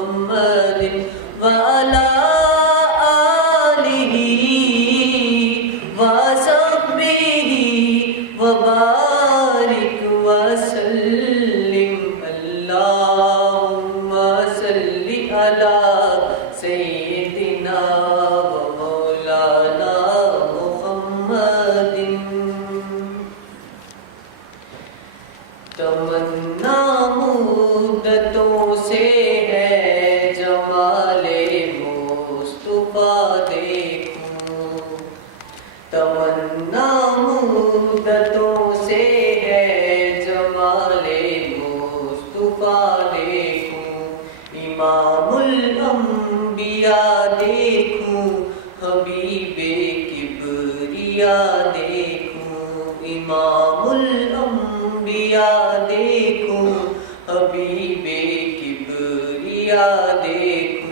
محمد وعلى آله وصحبه وبارك وسلم اللهم صل على سيدنا ومولانا محمد تمنا مدتوں سے ہے جمال مصطفیٰ دیکھوں تمنا مدتوں سے ہے جمال مصطفیٰ دیکھوں امام الانبیاء دیکھوں حبیب کبریا دیکھوں امام الانبیاء دیکھوں حبیب کبریا دیکھوں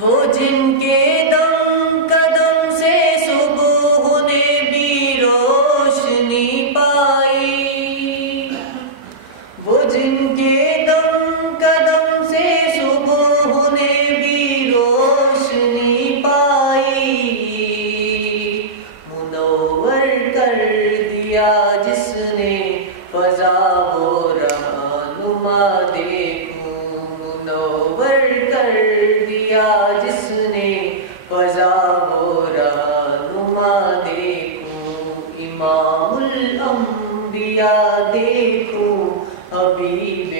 وہ جن کے دم قدم سے صبح نے بھی روشنی پائی وہ جن کے دم قدم سے صبح نے بھی روشنی پائی منور کر دیا جس نے فضا و رہنما دیکھوں منور کر دیا جس نے فضا و رہنما دیکھوں امام الانبیاء دیکھوں حبیب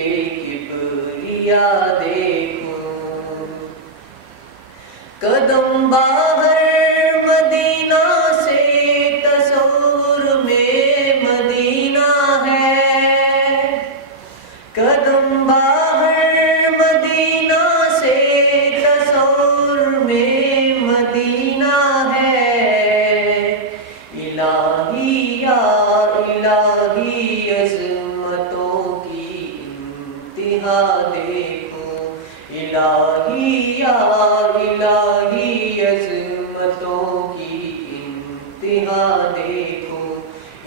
کبریا دیکھوں قدم باہر مدینہ سے تصور میں مدینہ ہے قدم باہر مدینہ سے تصور میں مدینہ ہے الہی یا الہی عظمتوں کی انتہا دیکھوں الہی یا الہی عظمتوں کی انتہا دیکھوں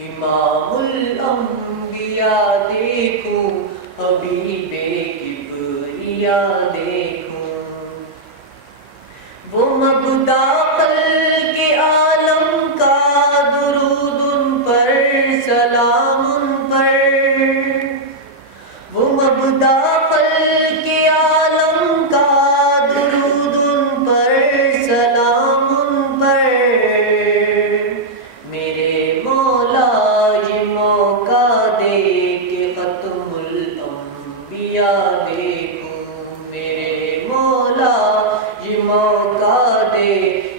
امام الانبیاء دیکھوں حبیب کبریا دیکھوں وہ مبدا خلق عالم کا درود ان پر سلام ان پر وہ مبدا خلق عالم کا درود ان پر سلام ان پر میرے مولا یہ موقع دے کہ ختم الانبیاء دیکھوں میرے مولا یہ موقع دے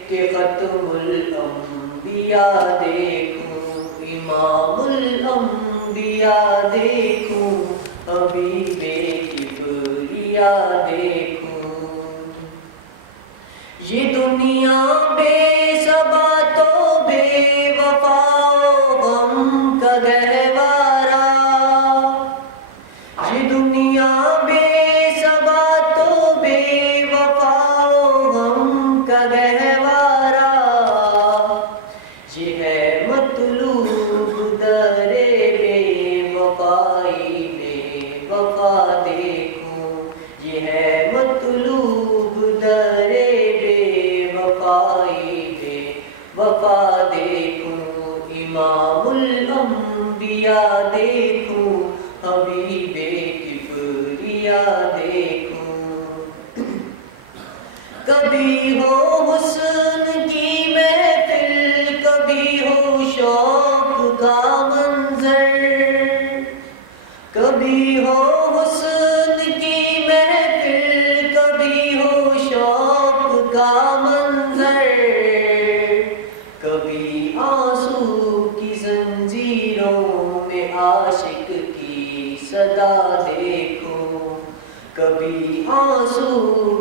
کہ ختم الانبیاء دیکھوں امام الانبیاء دیکھوں حبیب کبریا دیکھوں یہ دنیا بے صبا تو بے وفا و غم کا گہوارہ یہ دنیا بے صبا تو بے وفا و غم کا گہوارہ یہ ہے مطلوب در بے وفائی بے وفا دیکھوں یہ ہے مطلوب در بے وفائی بے وفا دیکھوں امام الانبیاء دیکھوں حبیب کبریا دیکھوں کبھی ہو حسن کی محفل کبھی ہو شوق کا منظر کبھی ہو حسن کی محفل کبھی ہو شوق کا منظر کبھی آنسو کی زنجیروں میں عاشق کی صدا دیکھوں کبھی آنسو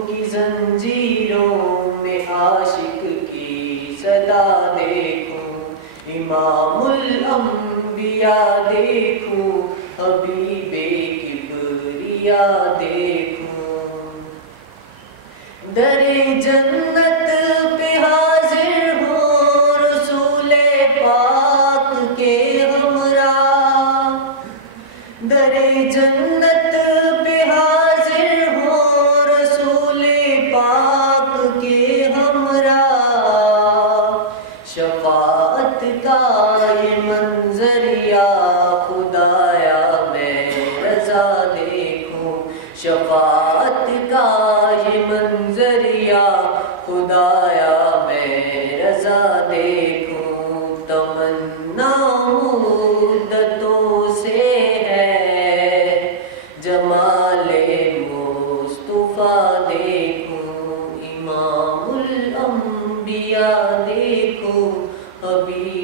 کی زنجیروں میں عاشق کی صدا دیکھوں امام الانبیاء دیکھوں حبیب کبریا دیکھوں در جنت پہ حاضر ہوں رسول پاک کے ہمراہ در جنت پہ حاضر یہ منظر یا خدایا میں رضا دیکھوں، شفاعت کا یہ منظر یا خدایا میں رضا دیکھوں، تمنا مدتوں سے ہے جمال مصطفیٰ دیکھوں، امام الانبیاء دیکھوں، حبیب